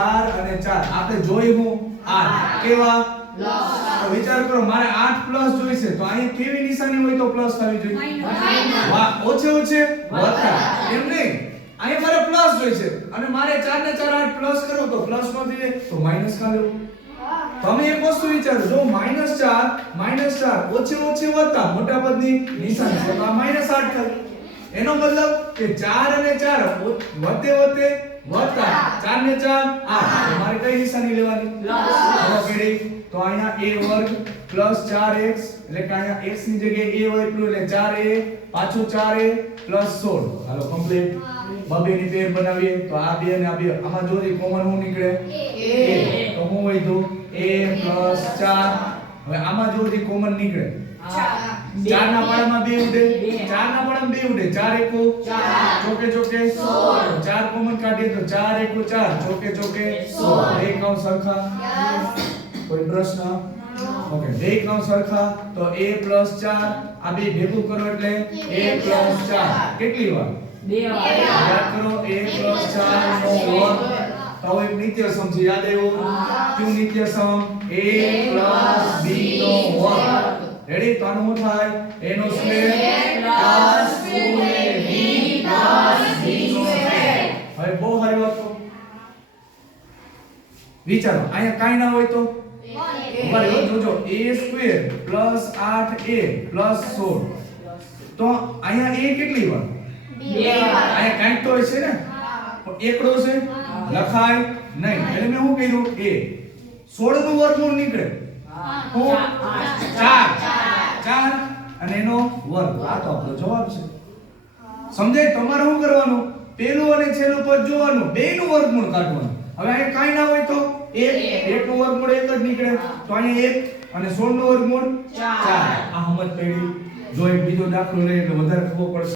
4 અને 4 આપણે જોઈ હું 8 કેવા પ્લસ. તો વિચાર કરો મારે 8 પ્લસ જોઈશે તો અહીં કેવી નિશાની હોય તો પ્લસ થવી જોઈએ વાહ ઓછે ઓછે વત્તા એમ નહીં અહીં મારે પ્લસ જોઈશે અને મારે 4 ને 4 8 પ્લસ કરો તો પ્લસ નો થઈ જાય તો માઈનસ કા લેવું. તમે એક વસ્તુ વિચારો જો -4 ઓછે ઓછે વત્તા મોટા પદની નિશાની તો આ -8 થાય. એનો મતલબ કે 4 અને 4 વધે વધે વત્તા 4 ને 4 8 તમારે કઈ નિશાની લેવાની પ્લસ પેડી. તો અહીંયા a વર્ગ પ્લસ 4x એટલે કે અહીંયા x ની જગ્યાએ a વર્ગ એટલે 4a પાછું 4a પ્લસ 16 હાલો કમ્પ્લીટ. બબે ની પેર બનાવીએ તો આ બે અને આ બે આમાં જોરી કોમન શું નીકળે a તો હું હોય તો a પ્લસ 4 હવે આમાં જોરી કોમન નીકળે 4 ના પાડામાં 2 ઉડે 4 ના પાડામાં 2 ઉડે 4 એકો 4 ચોકે ચોકે 16 4 કોમન કાઢીએ તો 4 એકો 4 ચોકે ચોકે 16 એક કાઉ સરખા કોઈ પ્રશ્ન ઓકે બે કાઉ સરખા તો a 4 આ બે ભેગું કરો એટલે a 4 કેટલી વાર બે વાર યાદ કરો a 4 નો વર્ગ. તો એક નિત્યસમ છે યાદ આવ્યો ક્યુ નિત્યસમ a b નો વર્ગ. રેડી તો આનું શું થાય a નો square plus 2ab plus b નો સ્ક્વેર. હવે બહુ સારી વાત તો વિચારો અહીંયા કાઈ ના હોય તો ઉભા રહ્યો જોજો a square plus 8a plus 16 તો અહીંયા a કેટલી વાર બે વાર અહીંયા કાઈ તો હશે ને એકડો છે લખાય નહીં એટલે મેં શું કર્યું a 16 નું વર્ગમૂળ નીકળે 4 અને એનો વર્ગ આ તો આપણો જવાબ છે. સમજાય તમારે શું કરવાનું પેલું અને છેલ્લું પદ જોવાનું બેયનું વર્ગમૂળ કાઢવાનું. હવે અહીં કાઈ ના હોય તો 1 નું વર્ગમૂળ 1 જ નીકળે તો અહીંયા 1 અને 16 નું વર્ગમૂળ 4 આ સમજ પડી. જો એક બીજો દાખલો લઈએ તો વધારે ખબર પડશે.